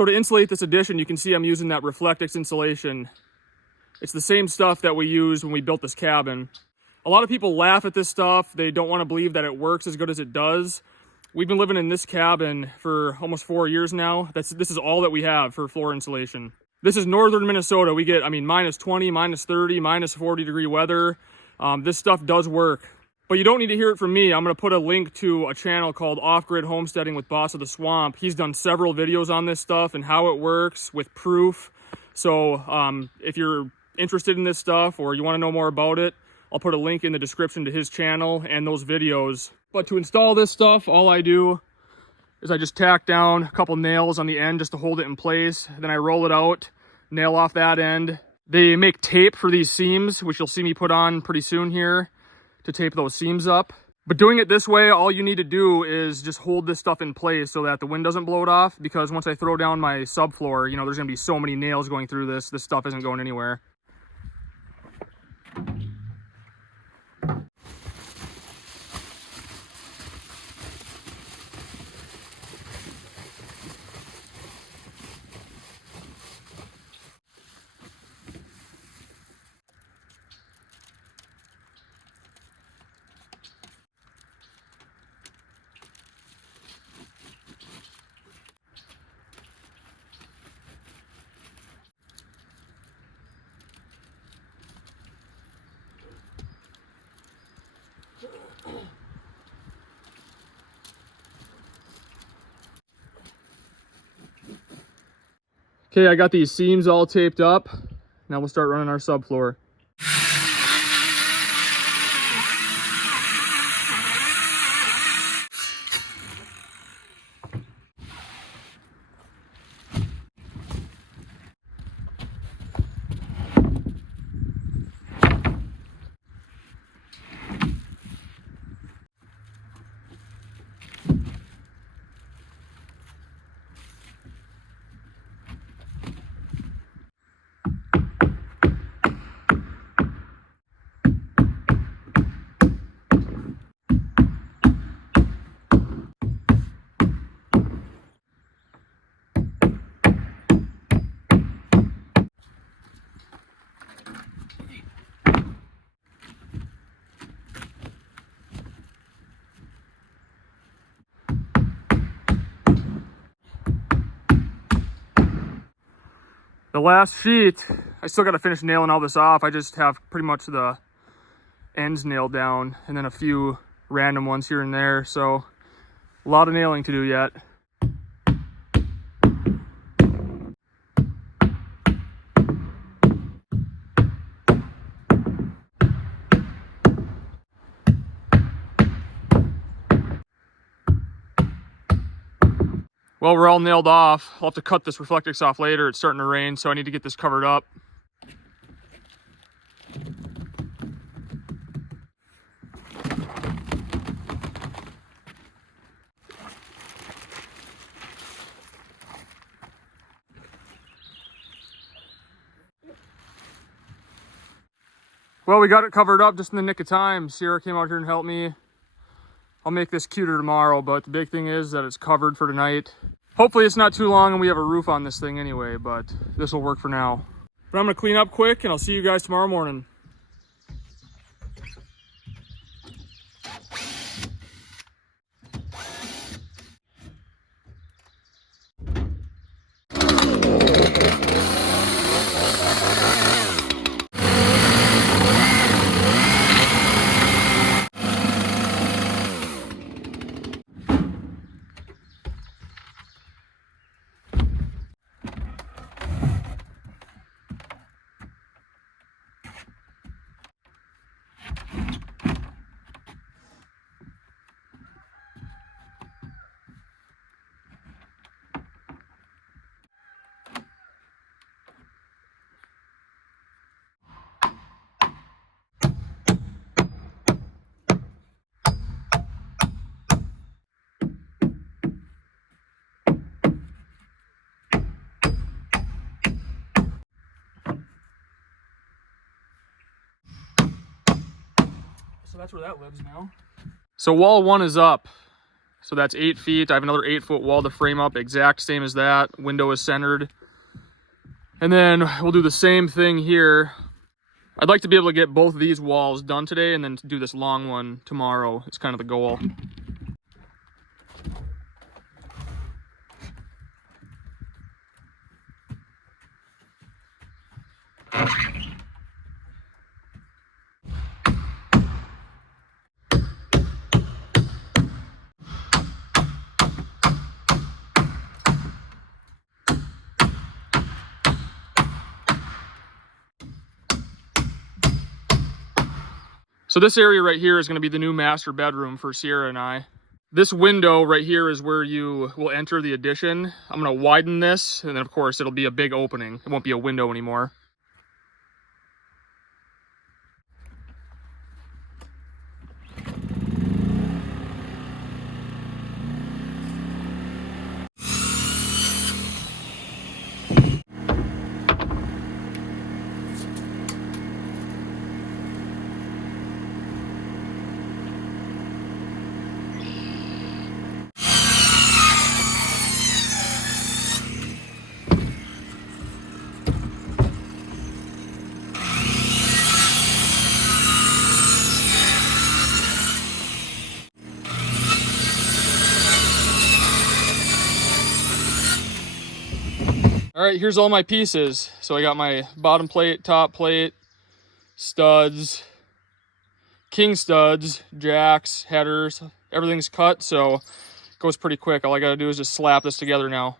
So to insulate this addition, you can see I'm using that Reflectix insulation. It's the same stuff that we used when we built this cabin. A lot of people laugh at this stuff. They don't want to believe that it works as good as it does. We've been living in this cabin for almost 4 years now. This is all that we have for floor insulation. This is northern Minnesota. We get, minus 20, minus 30, minus 40 degree weather. This stuff does work. But you don't need to hear it from me. I'm going to put a link to a channel called Off-Grid Homesteading with Boss of the Swamp. He's done several videos on this stuff and how it works with proof. So if you're interested in this stuff or you want to know more about it, I'll put a link in the description to his channel and those videos. But to install this stuff, all I do is I just tack down a couple nails on the end just to hold it in place. Then I roll it out, nail off that end. They make tape for these seams, which you'll see me put on pretty soon here to tape those seams up. But doing it this way, all you need to do is just hold this stuff in place so that the wind doesn't blow it off, because once I throw down my subfloor, there's gonna be so many nails going through this. This stuff isn't going anywhere. Okay, I got these seams all taped up. Now we'll start running our subfloor. The last sheet, I still got to finish nailing all this off. I just have pretty much the ends nailed down and then a few random ones here and there. So a lot of nailing to do yet. Well, we're all nailed off. I'll have to cut this Reflectix off later. It's starting to rain, so I need to get this covered up. Well, we got it covered up just in the nick of time. Sierra came out here and helped me. I'll make this cuter tomorrow, but the big thing is that it's covered for tonight. Hopefully it's not too long and we have a roof on this thing anyway, but this will work for now. But I'm gonna clean up quick and I'll see you guys tomorrow morning. So that's where that lives now. So wall one is up. So that's 8 feet. I have another 8-foot wall to frame up, exact same as that. Window is centered. And then we'll do the same thing here. I'd like to be able to get both of these walls done today and then do this long one tomorrow. It's kind of the goal. So this area right here is going to be the new master bedroom for Sierra and I. This window right here is where you will enter the addition. I'm going to widen this, and then of course it'll be a big opening. It won't be a window anymore. All right, here's all my pieces. So I got my bottom plate, top plate, studs, king studs, jacks, headers, everything's cut, so it goes pretty quick. All I gotta do is just slap this together now.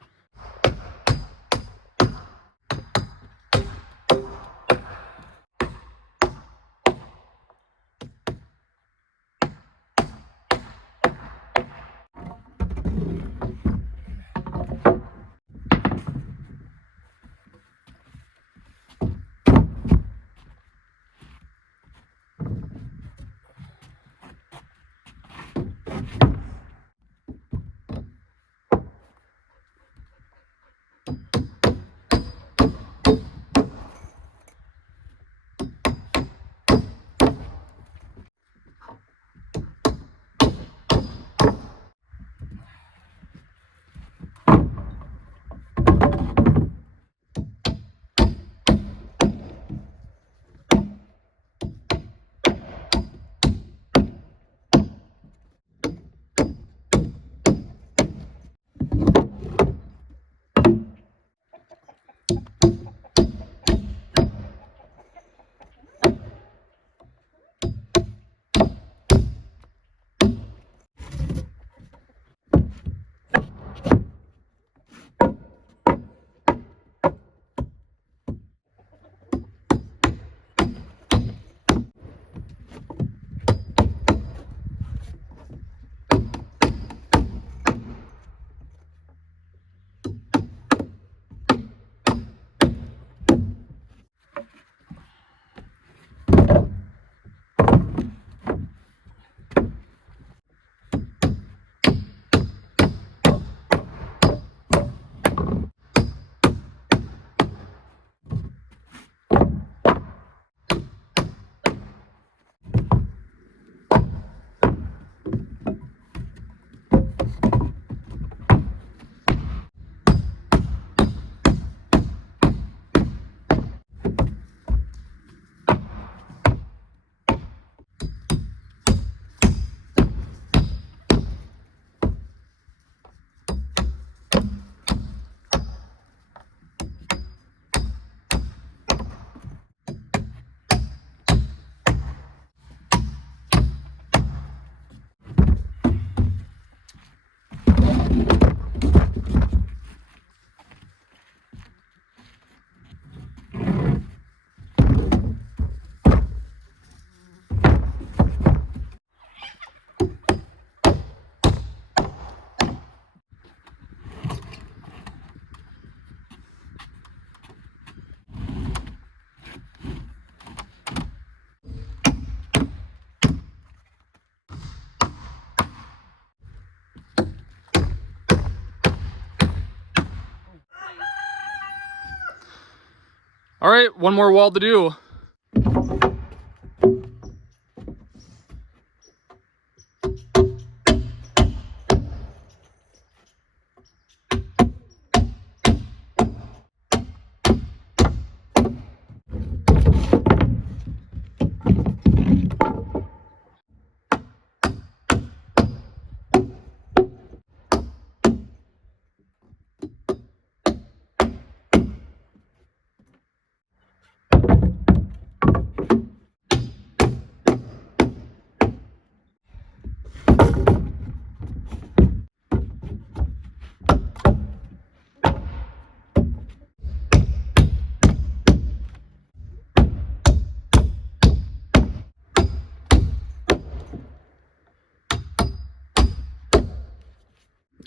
All right, one more wall to do.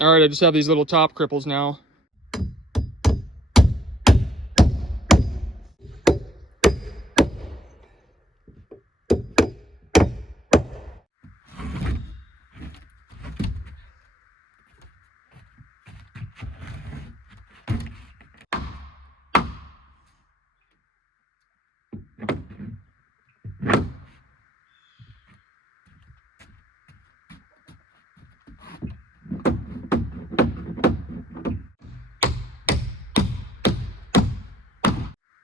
All right, I just have these little top cripples now.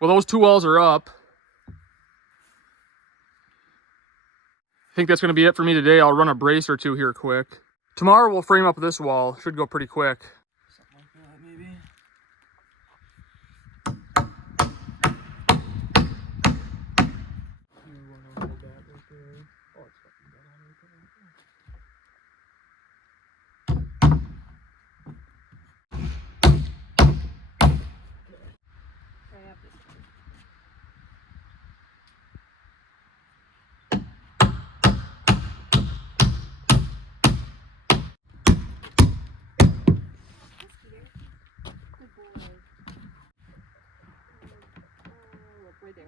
Well, those two walls are up. I think that's going to be it for me today. I'll run a brace or two here quick. Tomorrow we'll frame up this wall. Should go pretty quick. Something like that, maybe. Right there.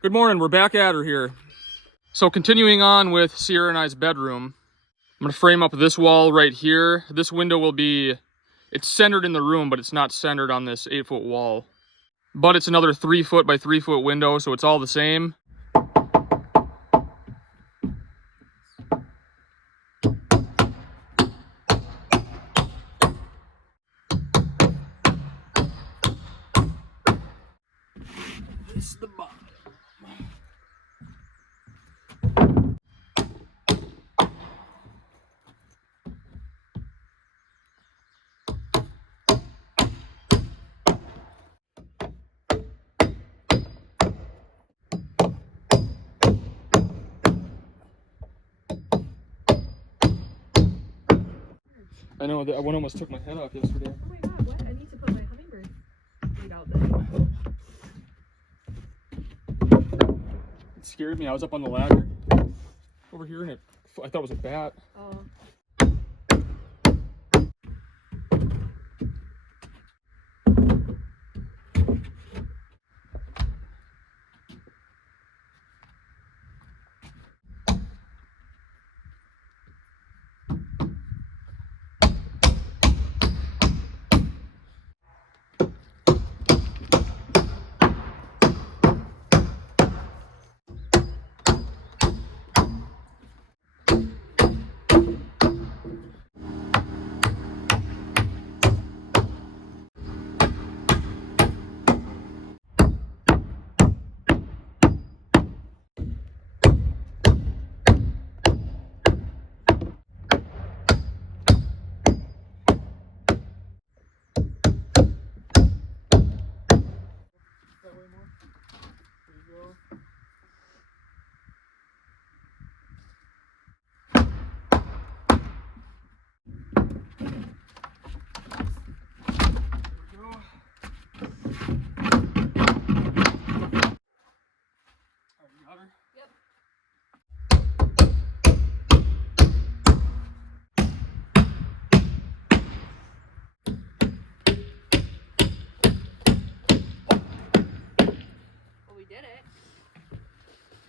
Good morning, we're back at her here. So continuing on with Sierra and I's bedroom, I'm gonna frame up this wall right here. This window will be, it's centered in the room, but it's not centered on this 8-foot wall. But it's another 3-foot by 3-foot window, so it's all the same. This is the bottom. I know, that one almost took my head off yesterday. Oh my god, what? I need to put my hummingbird feed out there. It scared me. I was up on the ladder over here and I thought it was a bat. Oh.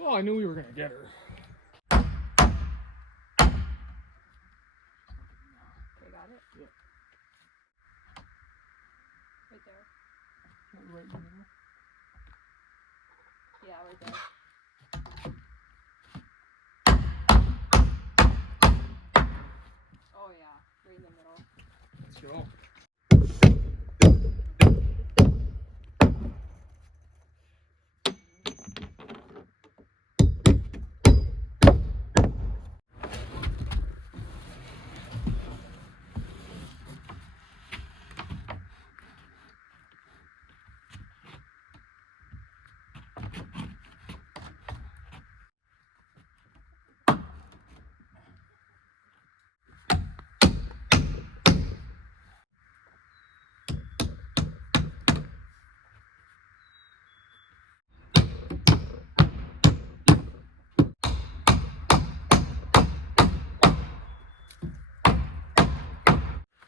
Oh, I knew we were gonna get her. Okay, got it? Yep. Right there. Right in the middle. Yeah, right there. Oh yeah, right in the middle. Let's go.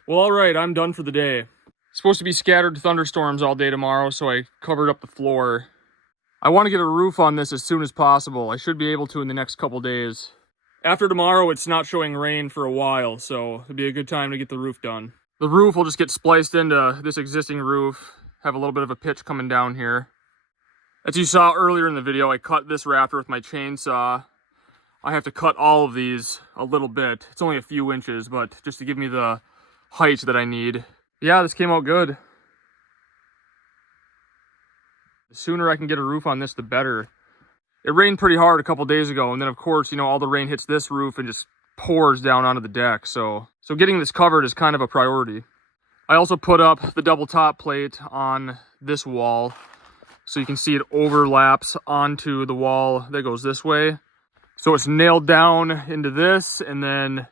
Well, all right, I'm done for the day. Supposed to be scattered thunderstorms all day tomorrow, so I covered up the floor. I want to get a roof on this as soon as possible. I should be able to in the next couple days. After tomorrow, it's not showing rain for a while, so it'd be a good time to get the roof done. The roof will just get spliced into this existing roof, have a little bit of a pitch coming down here. As you saw earlier in the video, I cut this rafter with my chainsaw. I have to cut all of these a little bit. It's only a few inches, but just to give me the height that I need. Yeah, this came out good. The sooner I can get a roof on this, the better. It rained pretty hard a couple days ago, and then of course, you know, all the rain hits this roof and just pours down onto the deck. So getting this covered is kind of a priority. I also put up the double top plate on this wall, so you can see it overlaps onto the wall that goes this way. So it's nailed down into this, and then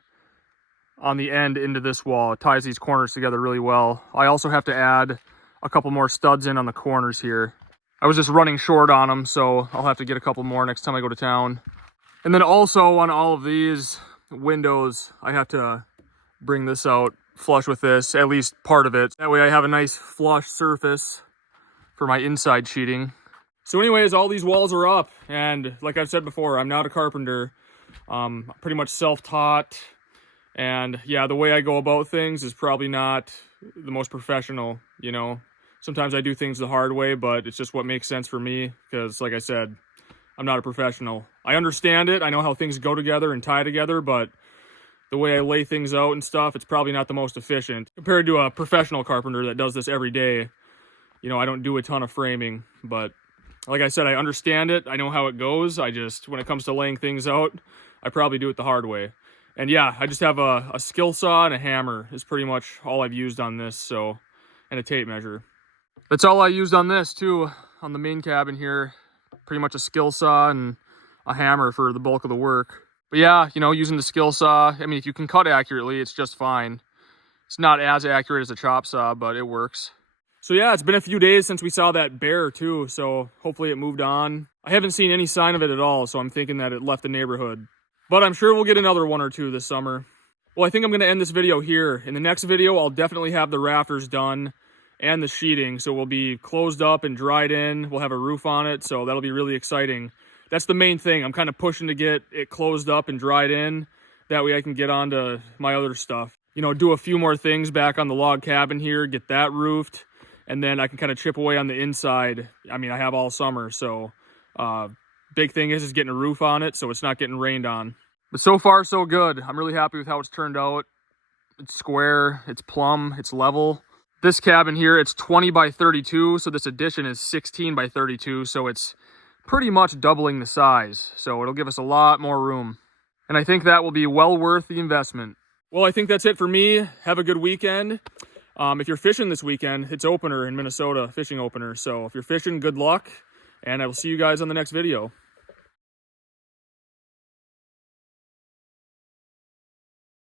on the end into this wall. It ties these corners together really well. I also have to add a couple more studs in on the corners here. I was just running short on them, so I'll have to get a couple more next time I go to town. And then also on all of these windows, I have to bring this out flush with this, at least part of it. That way I have a nice flush surface for my inside sheeting. So anyways, all these walls are up, and like I've said before, I'm not a carpenter. I'm pretty much self-taught, and yeah, the way I go about things is probably not the most professional, you know. Sometimes I do things the hard way, but it's just what makes sense for me, because like I said, I'm not a professional. I understand it, I know how things go together and tie together, but the way I lay things out and stuff, it's probably not the most efficient. Compared to a professional carpenter that does this every day, you know, I don't do a ton of framing, but like I said, I understand it. I know how it goes. I just, when it comes to laying things out, I probably do it the hard way. And yeah, I just have a skill saw and a hammer is pretty much all I've used on this, so, and a tape measure. That's all I used on this too, on the main cabin here. Pretty much a skill saw and a hammer for the bulk of the work. But yeah, you know, using the skill saw, I mean, if you can cut accurately, it's just fine. It's not as accurate as a chop saw, but it works. So yeah, it's been a few days since we saw that bear too, so hopefully it moved on. I haven't seen any sign of it at all, so I'm thinking that it left the neighborhood. But I'm sure we'll get another one or two this summer. Well, I think I'm going to end this video here. In the next video, I'll definitely have the rafters done and the sheeting, so we'll be closed up and dried in. We'll have a roof on it, so that'll be really exciting. That's the main thing. I'm kind of pushing to get it closed up and dried in. That way I can get on to my other stuff. You know, do a few more things back on the log cabin here, get that roofed. And then I can kind of chip away on the inside. I mean, I have all summer, so big thing is getting a roof on it so it's not getting rained on. But so far, so good. I'm really happy with how it's turned out. It's square, it's plumb, it's level. This cabin here, it's 20 by 32, so this addition is 16 by 32, so it's pretty much doubling the size. So it'll give us a lot more room. And I think that will be well worth the investment. Well, I think that's it for me. Have a good weekend. If you're fishing this weekend, it's opener in Minnesota, fishing opener. So if you're fishing, good luck, and I will see you guys on the next video.